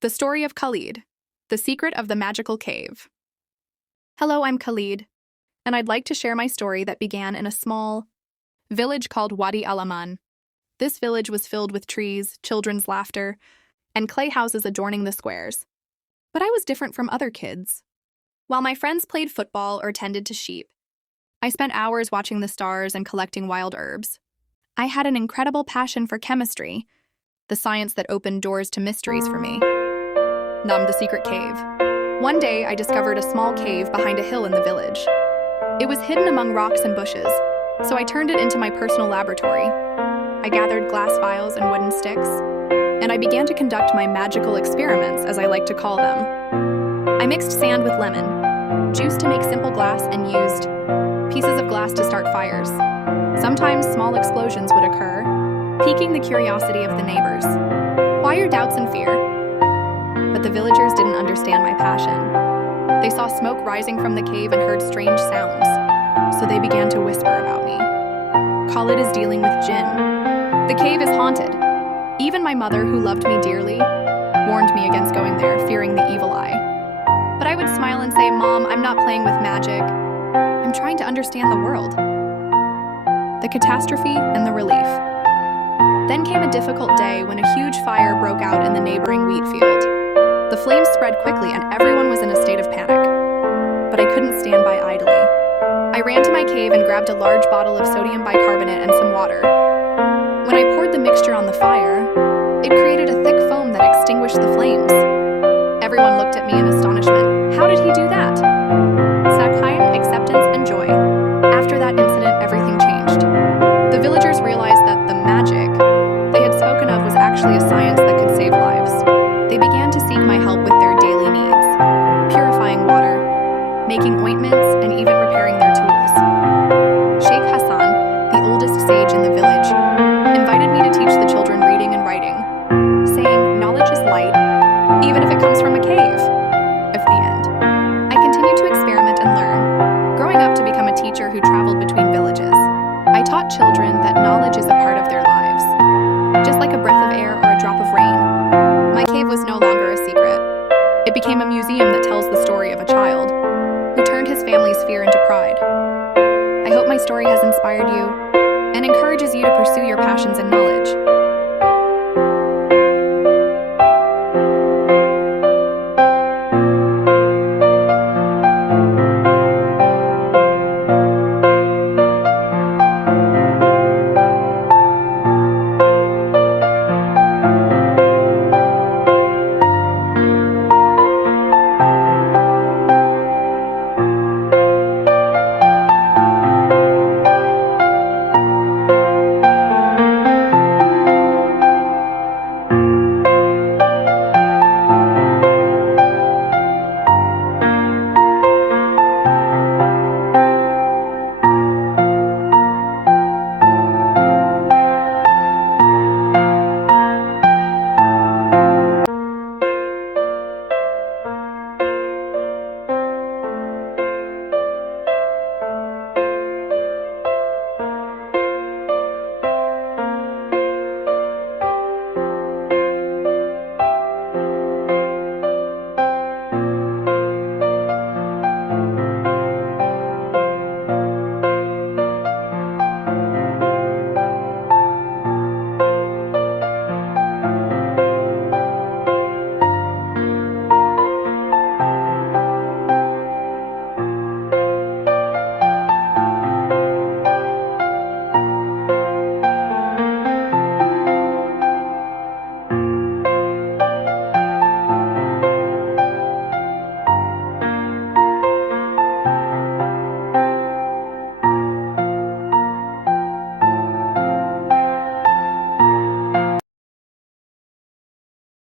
The story of Khaled, the secret of the magical cave. Hello, I'm Khaled, and I'd like to share my story that began in a small village called Wadi al-Aman. This village was filled with trees, children's laughter, and clay houses adorning the squares. But I was different from other kids. While my friends played football or tended to sheep, I spent hours watching the stars and collecting wild herbs. I had an incredible passion for chemistry, the science that opened doors to mysteries for me. The secret cave. One day, I discovered a small cave behind a hill in the village. It was hidden among rocks and bushes, so I turned it into my personal laboratory. I gathered glass vials and wooden sticks, and I began to conduct my magical experiments, as I like to call them. I mixed sand with lemon, juice to make simple glass, and used pieces of glass to start fires. Sometimes small explosions would occur, piquing the curiosity of the neighbors. Why your doubts and fear? But the villagers didn't understand my passion. They saw smoke rising from the cave and heard strange sounds, so they began to whisper about me. Khaled is dealing with jinn. The cave is haunted. Even my mother, who loved me dearly, warned me against going there, fearing the evil eye. But I would smile and say, "Mom, I'm not playing with magic. I'm trying to understand the world." The catastrophe and the relief. Then came a difficult day when a huge fire broke out in the neighboring wheat field. The flames spread quickly and everyone was in a state of panic. But I couldn't stand by idly. I ran to my cave and grabbed a large bottle of sodium bicarbonate and some water. When I poured the mixture on the fire, it created a thick foam that extinguished the flames. Everyone looked at me in astonishment. How did he do that? Sakhayim, acceptance, and joy. After that incident, everything changed. The villagers realized that the magic they had spoken of was actually a science that could save lives. They began to seek my help with their daily needs, purifying water, making ointments, and even repairing their tools. Sheikh Hassan, the oldest sage in the village, invited me to teach the children reading and writing, saying, "Knowledge is light, even if it comes from a cave." At the end, I continued to experiment and learn, growing up to become a teacher who traveled between villages. I taught children that knowledge is a part of their lives, just like a breath of air or a drop of rain. My cave was no longer a secret. It became a museum that tells the story of a child who turned his family's fear into pride. I hope my story has inspired you and encourages you to pursue your passions and knowledge.